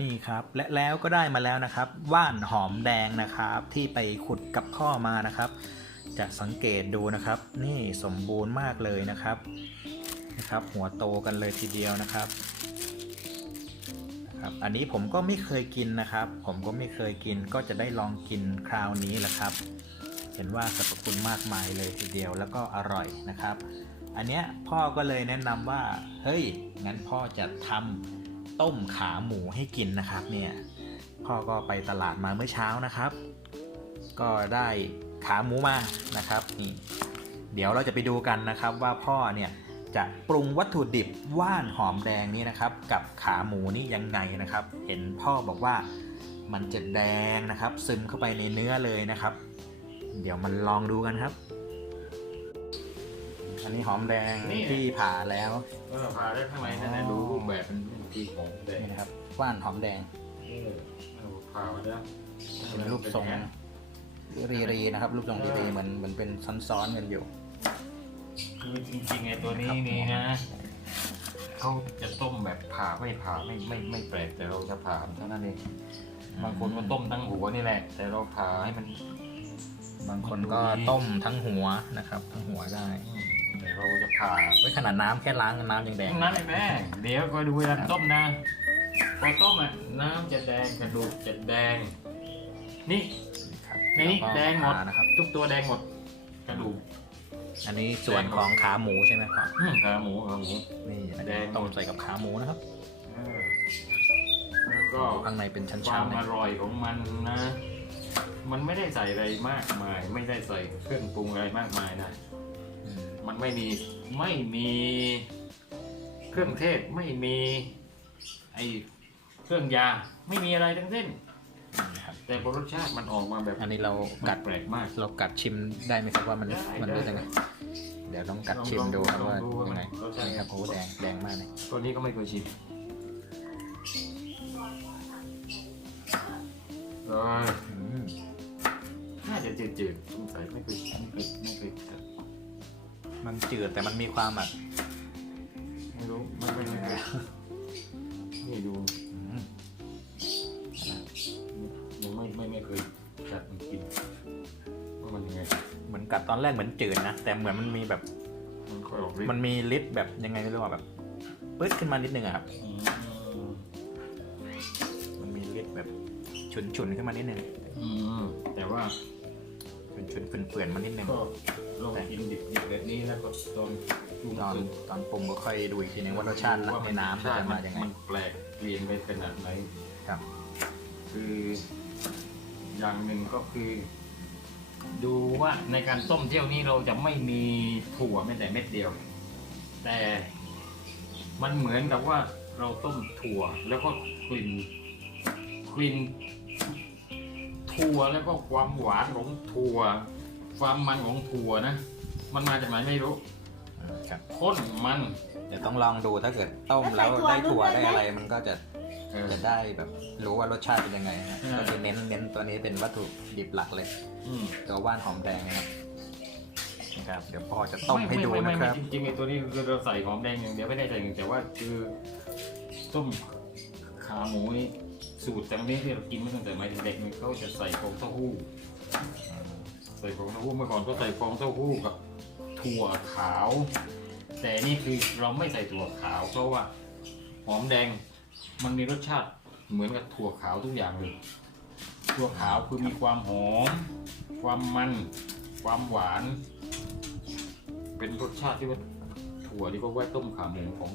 นี่ครับและแล้วก็ได้มาแล้วนะครับ ว่านหอมแดงนะครับ ที่ไปขุดกับพ่อมานะครับ จะสังเกตดูนะครับ นี่สมบูรณ์มากเลยนะครับนะครับ หัวโตกันเลยทีเดียวนะครับนะครับอันนี้ผมก็ไม่เคยกินนะครับ ผมก็ไม่เคยกินก็จะได้ลองกินคราวนี้แหละครับ เห็นว่าสรรพคุณมากมายเลยทีเดียวแล้วก็อร่อยนะครับ อันเนี้ยพ่อก็เลยแนะนำว่าเฮ้ยงั้นพ่อจะทำ ต้มขาหมูให้กินนะครับเนี่ยพ่อก็ไปตลาดมาเมื่อเช้านะครับ ก็ได้ขาหมูมานะครับนี่เดี๋ยวเราจะไปดูกันนะครับว่าพ่อเนี่ยจะปรุงวัตถุดิบว่านหอมแดงนี้นะครับ กับขาหมูนี่ยังไงนะครับ เห็นพ่อบอกว่ามันจะแดงนะครับ ซึมเข้าไปในเนื้อเลยนะครับ เดี๋ยวมันลองดูกันครับ อันนี้หอมแดงนี่ที่ผ่าแล้วเออผ่าได้ข้างในนั่นนะดูรูปแบบเป็น ทีของแดงนี่นะครับว่านหอมแดงเออเอาผ่ามาแล้วเป็นรูปทรงรีรีๆนะครับ รูปทรงรีรีๆเหมือนเหมือนเป็นซ้อนๆกันอยู่คือจริงๆไอ้ตัวนี้นี่นะเขาจะต้มแบบผ่าไม่ผ่าไม่ไม่ไม่แปลกแต่เราจะผ่าเท่านั้นเองบางคนก็ต้มทั้งหัวนี่แหละ แต่เราผ่าให้มัน บางคนก็ต้มทั้งหัวนะครับ ทั้งหัวได้ อืมแต่เราจะผ่าไว้ขนาดน้ำแค่ล้างน้ำยังแดงนั่นไอ้แม่ เดี๋ยวก็ดูเวลาต้มนะ พอต้มอะน้ำจะแดงกระดูกจะแดง นี่ ครับในนี้ล้วก็แดงหมดผ่านะครับ ทุกตัวแดงหมด กระดูกอันนี้ส่วนของขาหมูใช่ไหมครับ อืมขาหมูขาหมู นี่นะแดง ต้มใส่กับขาหมูนะครับ เออแล้วก็ ข้างในเป็นชั้ควานมๆเลอยร่อยของมันนะ มันไม่ได้ใส่อะไรมากมาย ไม่ได้ใส่เครื่องปรุงอะไรมากมายนะอื มมันไม่มีไม่มีเครื่องเทศไม่มีไอเครื่องยาไม่มีอะไรทั้งสิ้นนะครับแต่พอรสชาติมันออกมาแบบอันนี้เรากักัดดแปลกมาก เรากัดชิมได้ไหมครับว่ามันได้มันได้รู้ยังไงเดี๋ยวต้องกัดชิมดูครับว่าลองดูว่ายังไงรสชาตินี่ครับโอ้แดงแดงมากเลยตัวนี้ก็ไม่เคยชิมเลยอืมน่าจะจืดๆสงสัยไม่เคยไม่เคยไม่เคยกัด มันจืดแต่มันมีความแบบไม่รู้ไม่ไม่ไม่เคยนี่ดูอืมยังไม่ไม่ไม่เคยกัดมันกินว่ามันยังไงเหมือนกัดตอนแรกเหมือนจืดนะแต่เหมือนมันมีแบบมันค่อยออกฤทธิ์มันมีฤทธิ์แบบยังไงไม่รู้อะแบบปึ๊ดขึ้นมานิดนึงอะครับ อืมมันมีฤทธิ์แบบฉุนๆขึ้นมานิดนึง อืมแต่ว่า ฉุนๆเปื่อนๆมานิดนึงก็ลองกินดิบๆแบบนี้แล้วก็ตอนปรุงตอนตอนปรุงก็ค่อยดูอีกทีนึงว่ารสชาติในน้ำมันจะมายังไงมันแปลกเปลี่ยนไปขนาดไหนครับ คืออย่างหนึ่งก็คือ ดูว่าในการต้มเที่ยวนี้เราจะไม่มีถั่วแม้แต่เม็ดเดียว แต่มันเหมือนกับว่าเราต้มถั่วแล้วก็กลิ่นกลิ่น ถั่วแล้วก็ความหวานของถั่ว ความมันของถั่วนะ มันมาจากไหนไม่รู้อืมครับข้นมันเดี๋ยวต้องลองดูถ้าเกิดต้มแล้วได้ถั่วได้อะไร มันก็จะเออ จะได้แบบรู้ว่ารสชาติเป็นยังไงนะใช่ ก็คือเน้นเน้นตัวนี้เป็นวัตถุดิบหลักเลย อืมตัวว่านหอมแดงนะครับนะครับ เดี๋ยวพ่อจะต้มให้ดูไม่ไม่นะคไม่รับ จริงๆไอ้ตัวนี้คือเราใส่หอมแดงอย่างเดียวไม่ได้ใส่อย่างอื่นแต่ว่าคือต้มขาหมูนี่ สูตรจากนี้ที่เรากินมาตั้งแต่ไมาเด็กๆนี่เขาจะใส่ฟองเต้าหู้ใส่ฟองเต้าหู้เมื่อก่อนก็ใส่ฟองเต้าหู้กับถั่วขาว แต่นี่คือเราไม่ใส่ถั่วขาว เพราะว่าหอมแดงมันมีรสชาติเหมือนกับถั่วขาวทุกอย่างเลยถั่วขาวคือมีความหอม ความมัน ความหวาน เป็นรสชาติที่ว่าถั่วที่เขาไว้ต้มขาหมูของ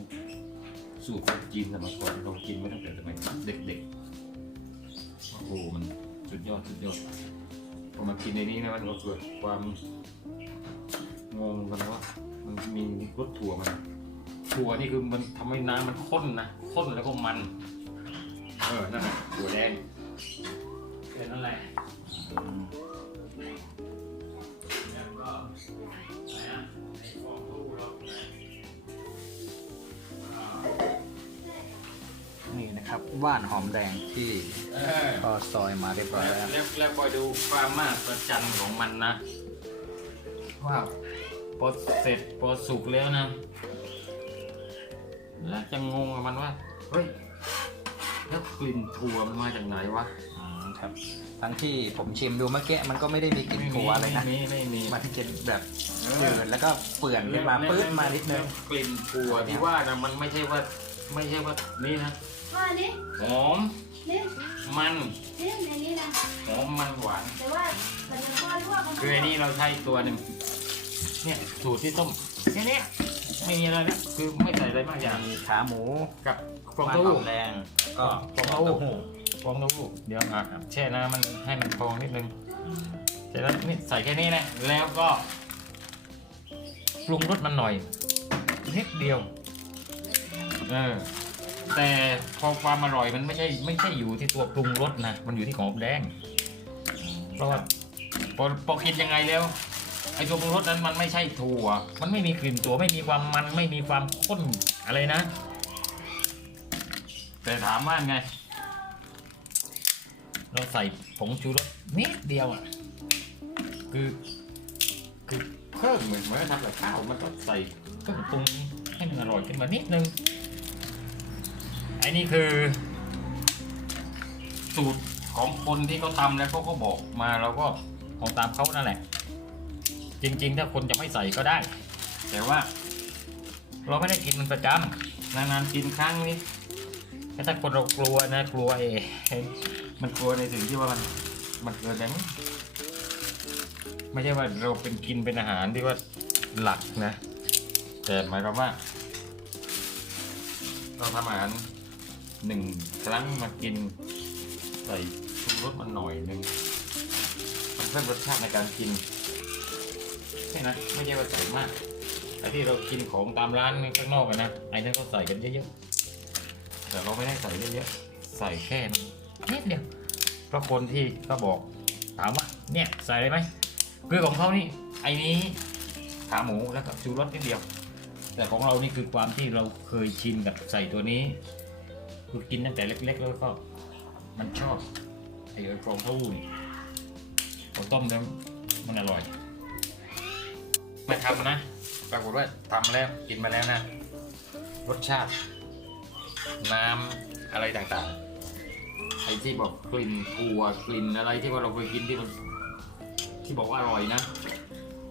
สูตรคนจีนสมัยก่อนเรากินมาตั้งแต่สมัยเด็กๆ ยอดสุดยอดพอมากินในนี้นะมันก็เกิดความงงกันนะว่ามันมีรสถั่วมันถั่วนี่คือมันทำให้น้ำมันข้นนะข้นแล้วก็มัน เออนั่นแหละถั่วแดงแค่นั้นแหละ ว่านหอมแดงที่เออพ่อซอยมาเรียบร้อยแล้วแล้ว แล้วแล้วคอยดูความมากประจันของมันนะว่าพอเสร็จพอสุกแล้วนะ แล้วจะงงกับมันว่าเฮ้ยแล้วกลิ่นถั่วมันมาจากไหนวะอืมครับทั้งที่ผมชิมดูเมื่อกี้มันก็ไม่ได้มีกลิ่นถั่วเลยนะ ไม่มีไม่มีมันเป็นแบบฝืนแล้วก็เปื่อนขึ้นมาปื้ดมานิดนึง กลิ่นถั่วที่ว่านะมันไม่ใช่ว่าไม่ใช่ว่านี่นะ ว่านี่หอม นี่มัน นี่ในนี้นะหอมมันหวาน แต่ว่ามันจะทอดลวกมันคือไอ้นี่เราใช้ตัวหนึ่งเนี่ยสูตรที่ต้มแค่เนี้ยไม่มีอะไรนะคือไม่ใส่อะไรมากอย่างมีขาหมูกับฟองมาเต้าหหู้อมแดงแล้วก็ฟองเต้าหู้ฟองเต้าหู้เดี๋ยวอะแช่น้ำมันให้มันพองนิดนึงเสร็จแล้วนี่ใส่แค่นี้นะแล้วก็ปรุงรสมันหน่อยนิดเดียวเออ แต่พอความอร่อยมันไม่ใช่ไม่ใช่อยู่ที่ตัวปรุงรสนะ มันอยู่ที่ของแดง เพราะว่าพอพอกินยังไงแล้วไอ้ตัวปรุงรสนั้นมันไม่ใช่ถั่ว มันไม่มีกลิ่นถั่วไม่มีความมันไม่มีความข้นอะไรนะ แต่ถามว่าไง เราใส่ผงชูรสนิดเดียวอะ คือคือเพิ่มเหมือนเหมือทำกับข้าวมันก็ใส่เครื่องปรุงให้มันอร่อยขึ้นมานิดนึง อ้นี่คือ สูตรของคนที่เขาทำแล้วเขาก็บอกมาเราก็เอาตามเขานั่นแหละ จริง ๆ ถ้าคนจะไม่ใส่ก็ได้ แต่ว่า เราไม่ได้กินมันประจำนานๆกินครั้งนี้ถ้าคนเรากลัวนะกลัวเองมันกลัวในสิ่งที่ว่ามันมันเกินไปไม่ใช่ว่าเราเป็นกินเป็นอาหารที่ว่าหลักนะ แต่หมายความว่า เราทำอาหาร หนึ่งครั้งมากิน ใส่ปรุรสมันหน่อยหนึ่งมันเพิ่มรสชาติในการกินใช่นะไม่ใช่ว่าใส่มากไอ้ที่เรากินของตามร้านข้างนอกอะนะไอ้นั่นก็ใส่กันเยอะๆแต่เราไม่ได้ใส่เยอะๆใส่แค่นิดเดียวเพราะคนที่ก็บอกถามว่าเนี่ยใส่อะไรไหมคือของเขานี่ไอ้นี้ขาหมูแล้วก็ชูรสนิดเดียว แต่ของเรานี่คือความที่เราเคยชินกับใส่ตัวนี้ คือกินตั้งแต่เล็ก ๆ แล้วก็ มันชอบไอ้ฟองเต้าหู้นี่พอต้มแล้วมันอร่อยมาทำนะ ปรากฏว่าทำแล้วกินมาแล้วนะ รสชาติ น้ำอะไรต่างๆ ไอ้ที่บอกกลิ่นถั่วกลิ่นอะไรที่ว่าเราเคยกินที่มันที่บอกว่าอร่อยนะ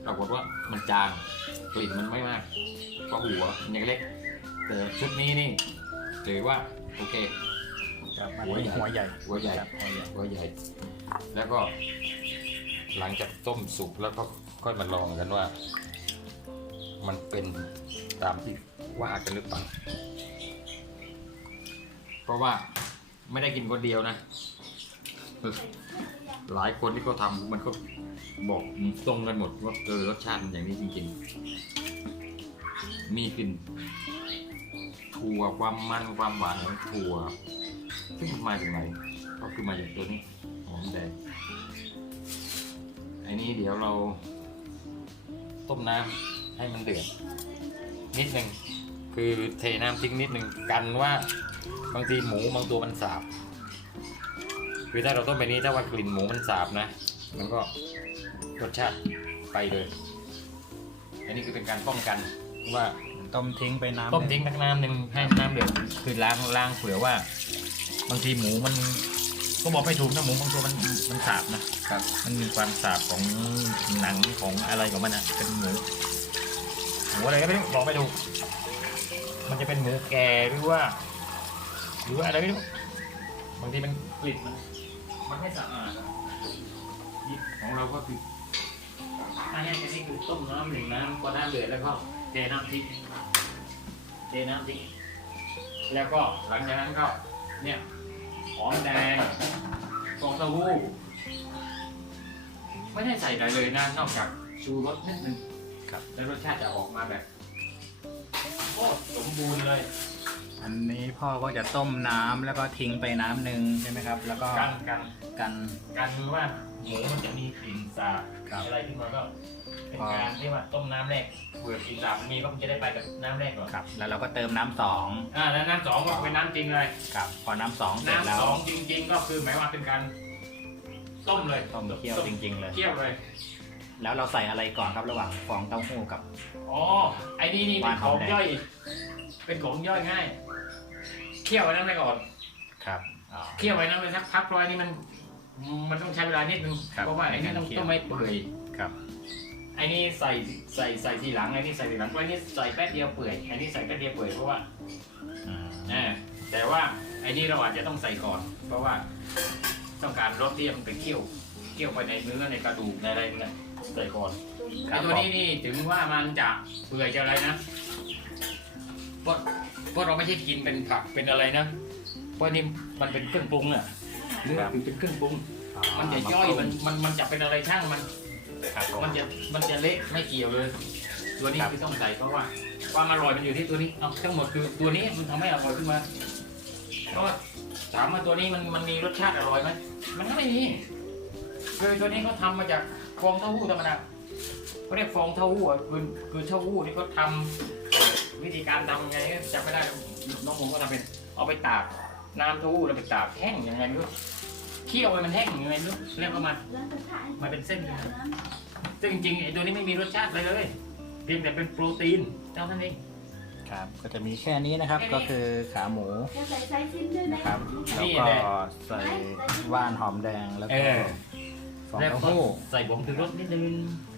ปรากฏว่ามันจางกลิ่นมันไม่มากเพระหัวมันยังเล็ก แต่ชุดนี้นี่ถือว่า โอเค ครับหัวใหญ่หัวใหญ่หัวใหญ่ ครับหัวใหญ่หัวใหญ่ แล้วก็หลังจากต้มสุกแล้วก็ค่อยมาลองกันว่า มันเป็นตามที่ว่ากันหรือเปล่า เพราะว่าไม่ได้กินคนเดียวนะ หลายคนที่เขาทำมันก็บอกตรงกันหมดว่าเออรสชาติมันอย่างนี้จริงๆ มีกลิ่น ถั่วความมันความหวานของถั่วซึ่งมันมาจากไหนก็คือมาจากตัวนี้หอมแดงอ้นี้เดี๋ยวเรา ต้มน้ำให้มันเดือดนิดหนึ่งคือเทน้ำทิ้งนิดหนึ่งกันว่าบางทีหมูบางตัวมันสาบ คือถ้าเราต้มไปนี้ถ้าว่ากลิ่นหมูมันสาบนะ มันก็รสชาติไปเลย อันนี้คือเป็นการป้องกันว่า ต้มทิ้งไปน้ำต้มทิ้งสักน้ำหนึ่งให้น้ำเดือดคือล้างล้างเผื่อว่า บางทีหมูมัน ก็บอกไม่ถูกนะหมูบางตัวมันมันสาบนะครับ มันมีความสาบของหนังของอะไรของมันอะเป็นหมูหมูอะไรก็ไม่รู้บอกไม่ถูกมันจะเป็นหมูแก่หรือว่า หรือว่าอะไรไม่รู้บางทีมันกลิ่นมันมันไม่สะอาดอะนี่ของเราก็คืออันนี้อันนี้คือต้มน้ำหนึ่งน้ำพอน้ำเดือดแล้วก็เทน้ำทิ้งเทน้ำทิ้งแล้วก็หลังจากนั้นก็เนี่ยหอมแดงฟองเต้าหู้ไม่ได้ใส่อะไรเลยนะนอกจากชูรสนิดนึงครับ แล้วรสชาติจะออกมาแบบโคตรสมบูรณ์เลย อันนี้พ่อก็จะต้มน้ำแล้วก็ทิ้งไปน้ำหนึ่งใช่ไหมครับ แล้วก็กันกันกันกันว่า หมูมันจะมีกลิ่นสาบครับอะไรขึ้นมาก็เป็นอ๋อการที่ว่าต้มน้ำแรกเผื่อกลิ่นสาบมันมีก็มันจะได้ไปกับน้ำแรกก่อนครับ แล้วเราก็เติมน้ำสองอ่าแล้วน้ำสองก็เป็นน้ำจริงเลย ครับ พอน้ำสองเสร็จแล้น้ำวสองจริง ๆ ก็คือหมายว่าเป็นการต้มเลยต้มเคี่ยวจริง ๆ เลย เคี่ยวเลยแล้วเราใส่อะไรก่อนครับระหว่างฟองเต้าหู้กับ อ๋อไอ้นี่นี่หเป็วานนของหอมแดง ย่อย เป็นของย่อยง่าย เคี่ยวไว้นั่นไปก่อนครับอ๋อเคี่ยวไว้นะไปสักพักร้อยนี่มัน มันต้องใช้เวลานิดนึงครับเพราะว่าไอ้นี่ต้องในการเคี่ยว ต้องไม่เปื่อยครับ ไอ้นี่ใส่ใส่ใส่ทีหลังไอ้นี่ใส่ทีหลังเพราะไอ้นี่ใส่แป๊บเดียวเปื่อยไอ้นี่ใส่แป๊บเดียวเปื่อยเพราะว่าอืมอ่าแต่ว่าไอ้นี่เราอาจจะต้องใส่ก่อน เพราะว่าต้องการรสที่มันไปเคี่ยวเคี่ยวไปในเนื้อในกระดูกในอะไรเนี่ยใส่ก่อนไอ้ตัวนี้นี่ถึงว่ามันจะเปื่อยจะอะไรนะเพราะเพราะเราไม่ใช่กินเป็นผักเป็นอะไรนะเพราะนี่มันเป็นเครื่องปรุงอะ เนื้อคือเป็นเครื่องปรุงอ๋อมันจะย่อยมันมันมันจะเป็นอะไรช่างมัน ครับผม มันจะมันจะเละไม่เกี่ยวเลย ตัวนี้ครับ คือต้องใส่เพราะว่าความอร่อยมันอยู่ที่ตัวนี้เอาทั้งหมดคือตัวนี้มันทำให้อร่อยขึ้นมาเพราะว่าถามว่าตัวนี้มันมันมีรสชาติอร่อยไหมมันก็ไม่มีคือตัวนี้เขาทำมาจากฟองเต้าหู้ธรรมดาเขาเรียกฟองเต้าหู้อะคือคือเต้าหู้นี่เขาทำวิธีการทำยังไงจำไม่ได้น้องผมก็ทำเป็นเอาไปตากน้ำเต้าหู้แล้วไปตากแห้งยังไงไม่รู้ เคี่ยวไปมันแห้งยังไงไม่รู้แล้วก็มาแล้วกระทะมันเป็นเส้นซึ่งจริงๆไอ้ตัวนี้ไม่มีรสชาติเลยเลยเพียงแต่เป็นโปรตีนเท่านั้นเองครับก็จะมีแค่นี้นะครับแค่นี้ก็คือขาหมูจะใส่ไส้ชิ้นด้วยไหมนะครับแล้วนี่ก็แหละใส่ว่านหอมแดงแล้วเอก็อฟองแล้วเต้าก็หู้ใส่ผงชูรสนิดนึง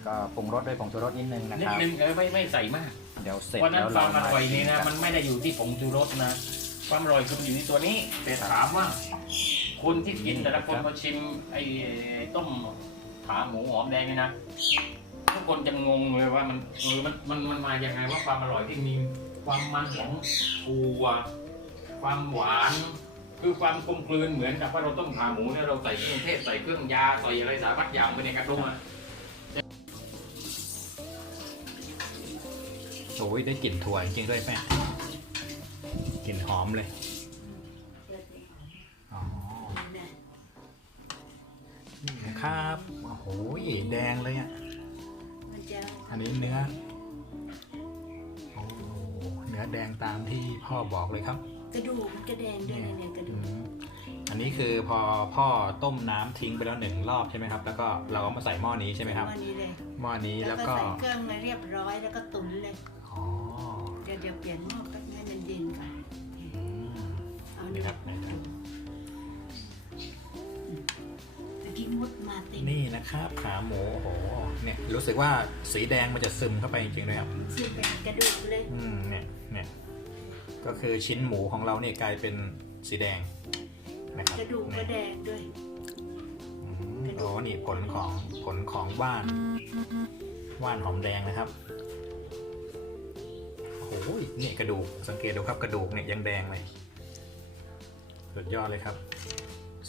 ก็ปรุงรสด้วยผงชูรสนิดนึงนะนิคดรับนึงเออไม่ไม่ใส่มากเดี๋ยวเสร็จเพราะฉะนั้แล้นวคเราวามอร่อยนี่นะกัมันไม่ได้อยู่ที่ผงชูรสนะ ความอร่อยคือมันอยู่ที่ตัวนี้แต่ถามว่า คนที่กินแต่ละคนพอชิมไอ้ต้มขาหมูหอมแดงนี่นะทุกคนจะงงเลยว่ามันเออมันมันมันมาอย่างไงว่าความอร่อยที่มีความมันของถั่วความหวานคือความกลมกลืนเหมือนกับว่าเราต้มขาหมูเนี่ยเราใส่เครื่องเทศใส่เครื่องยาใส่อะไรสารพัดอย่างไปในกระทงอะโอ้ยได้กลิ่นถั่วจริงๆด้วยแม่กลิ่นหอมเลย นี่นะครับ โอ้โหแดงเลยอะมันจะอันนี้เนื้อ โอ้โหเนื้อแดงตามที่พ่อบอกเลยครับ กระดูกมันกระแดงด้วยนะเนี่ยกระอืดูกมอันนี้คือพอพ่อต้มน้ำทิ้งไปแล้วหนึ่งรอบใช่ไหมครับ แล้วก็เราเอามาใส่หม้อนี้ใช่ไหมครับวันนี้เลยหม้อนี้แล้แล้ววก็ก็ใส่เครื่องมาเรียบร้อยแล้วก็ตุ๋นเลยอ๋อเดี๋ยวเดี๋ยวเปลี่ยนหม้อแป๊บให้มันเย็นก่อนอืมเอานี่ครับนี่ครับ มดมาเต็มนี่นะครับขาหมูโอ้โหเนี่ยรู้สึกว่าสีแดงมันจะซึมเข้าไปจริงๆเลยครับชื่อเป็นกระดูกเลยอืมเนี่ยเนี่ยก็คือชิ้นหมูของเราเนี่ยกลายเป็นสีแดงนะครับกระดูกก็เนี่ยแดงด้วยอืมโอ้นี่ผลของผลของว่านว่านหอมแดงนะครับโอ้ยนี่กระดูกสังเกตดูครับกระดูกเนี่ยยังแดงเลยสุดยอดเลยครับ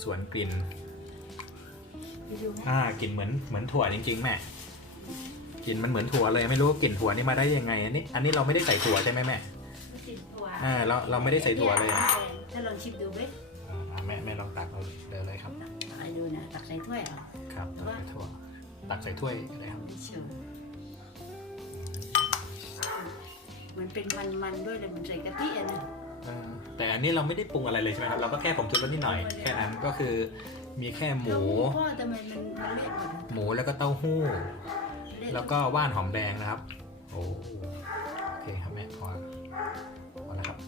ส่วนกลิ่นไปดูไหม อ่ากลิ่นเหมือนเหมือนถั่วจริง ๆ แม่กลิ่นมันเหมือนถั่วเลยไม่รู้ว่ากลิ่นถั่วนี่มาได้ยังไง อันนี้ อันนี้เราไม่ได้ใส่ถั่วใช่ไหมแม่ไม่ติดหัวอ่าเราเราไม่ได้ใส่ถั่วเลยอะถ้าลองชิมดูไหมอ่าแม่แม่ลองตักเอาเดี๋ยวเลยครับเอาดูนะตักใส่ถ้วยเหรอครับตักใส่ถ้วยตักใส่ถ้วยเลยครับไม่เชื่อมันเป็นมันๆด้วยเลยมันใส่กะทิอะนะเออแต่อันนี้เราไม่ได้ปรุงอะไรเลยใช่ไหมครับเราก็แค่ผงชูรสนิดหน่อยแค่นั้นก็คือ มีแค่หมู พ่อทำไมมันมันเละหมดหมูแล้วก็เต้าหู้เละแล้วก็ว่านหอมแดงนะครับ โอ้โอเคครับแม่พอพอแล้วครับ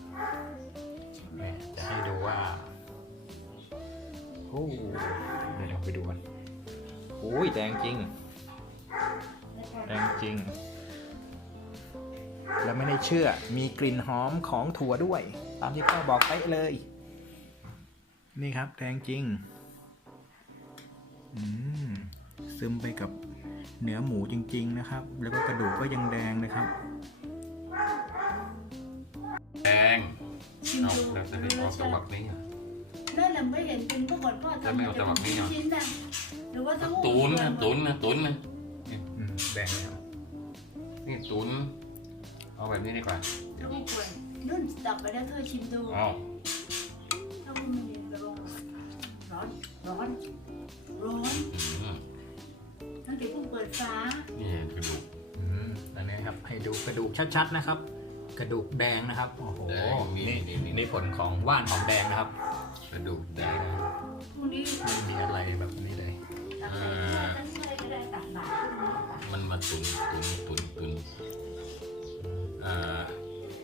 แม่จะให้ดูว่าโอ้เดี๋ยวเราไปดูกันโอ้ยแดงจริง แดงจริง แล้วไม่ได้เชื่อมีกลิ่นหอมของถั่วด้วย ตามที่พ่อบอกไปะเลย นี่ครับแดงจริงอืม ซึมไปกับเนื้อหมูจริง ๆ นะครับ แล้วก็กระดูกก็ยังแดงนะครับ แดงชิมเอาดูแล้วจะไม่ออกตะวักนี้อะ นั่นแหละไม่เห็นเป็นเมื่อก่อนพ่อแล้วทำไม่เอาตะวักนี่เหรอ ชิ้นๆนะหรือว่าต้องตุนนะตุนนะตุนนะอืมแดงเลยครับนี่ตุนเอาแบบนี้ดีกว่าเต้าหู้กล้วยนุ่นตักไปแล้วเธอชิมดูเอาเต้าหู้มันเย็นระวังร้อน ร้อน ร้อนอืมตั้งแต่เพิ่งเปิดฟ้านี่กระดูกอืมอันนี้ครับให้ดูกระดูกชัดๆนะครับ กระดูกแดงนะครับโอ้โหแดงนี่นี่นี่นี่ นี่ผลของว่านหอมแดงนะครับกระดูกแดงพรุ่งนี้ไม่มีอะไรแบบนี้เลย ตักใส่ถ้วยตั้งถ้วยก็ได้ตักบาตรพรุ่งนี้ตักมันมาตุนตุนตุนตุนเอ่อ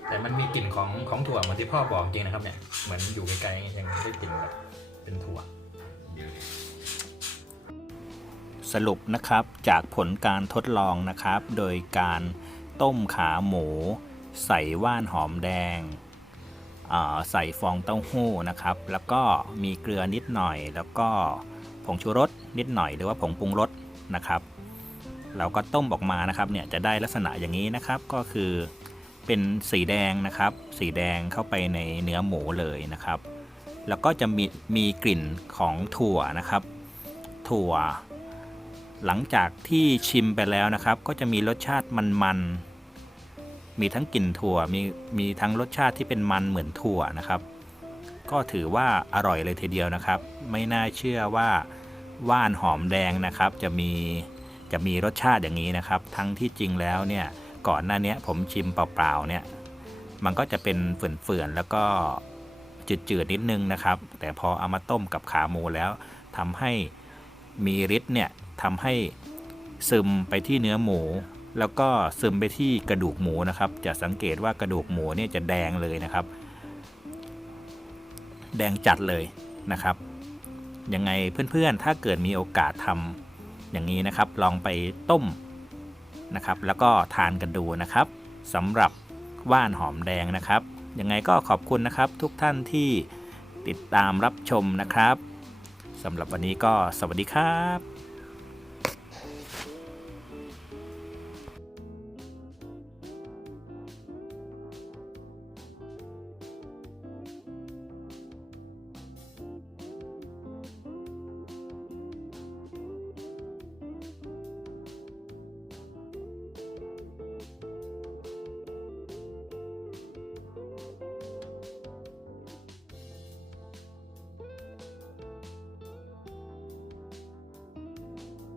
แต่มันมีกลิ่นของของถั่วเหมือนที่พ่อบอกจริงนะครับเนี่ยเหมือนอยู่ไกลๆยังได้กลิ่นแบบเป็นถั่ว สรุปนะครับจากผลการทดลองนะครับ โดยการต้มขาหมู ใส่ว่านหอมแดง ใส่ฟองเต้าหู้นะครับ แล้วก็มีเกลือนิดหน่อย แล้วก็ผงชูรสนิดหน่อยหรือว่าผงปรุงรสนะครับ เราก็ต้มออกมานะครับเนี่ยจะได้ลักษณะอย่างนี้นะครับก็คือเป็นสีแดงนะครับ สีแดงเข้าไปในเนื้อหมูเลยนะครับ แล้วก็จะมีมีกลิ่นของถั่วนะครับ ถั่ว หลังจากที่ชิมไปแล้วนะครับ ก็จะมีรสชาติมันๆ มีทั้งกลิ่นถั่ว มีมีทั้งรสชาติที่เป็นมันเหมือนถั่วนะครับ ก็ถือว่าอร่อยเลยทีเดียวนะครับ ไม่น่าเชื่อว่าว่านหอมแดงนะครับ จะมีจะมีรสชาติอย่างนี้นะครับ ทั้งที่จริงแล้วเนี่ยก่อนหน้านี้ผมชิมเปล่าๆเนี่ย มันก็จะเป็นเฟื่อนๆแล้วก็จืดๆนิดนึงนะครับ แต่พอเอามาต้มกับขาหมูแล้วทำให้มีฤทธิ์เนี่ย ทำให้ซึมไปที่เนื้อหมู แล้วก็ซึมไปที่กระดูกหมูนะครับ จะสังเกตว่ากระดูกหมูเนี่ยจะแดงเลยนะครับ แดงจัดเลยนะครับยังไงเพื่อนๆ ถ้าเกิดมีโอกาสทำอย่างนี้นะครับ ลองไปต้มนะครับ แล้วก็ทานกันดูนะครับสำหรับว่านหอมแดงนะครับ ยังไงก็ขอบคุณนะครับ ทุกท่านที่ติดตามรับชมนะครับสำหรับวันนี้ก็สวัสดีครับ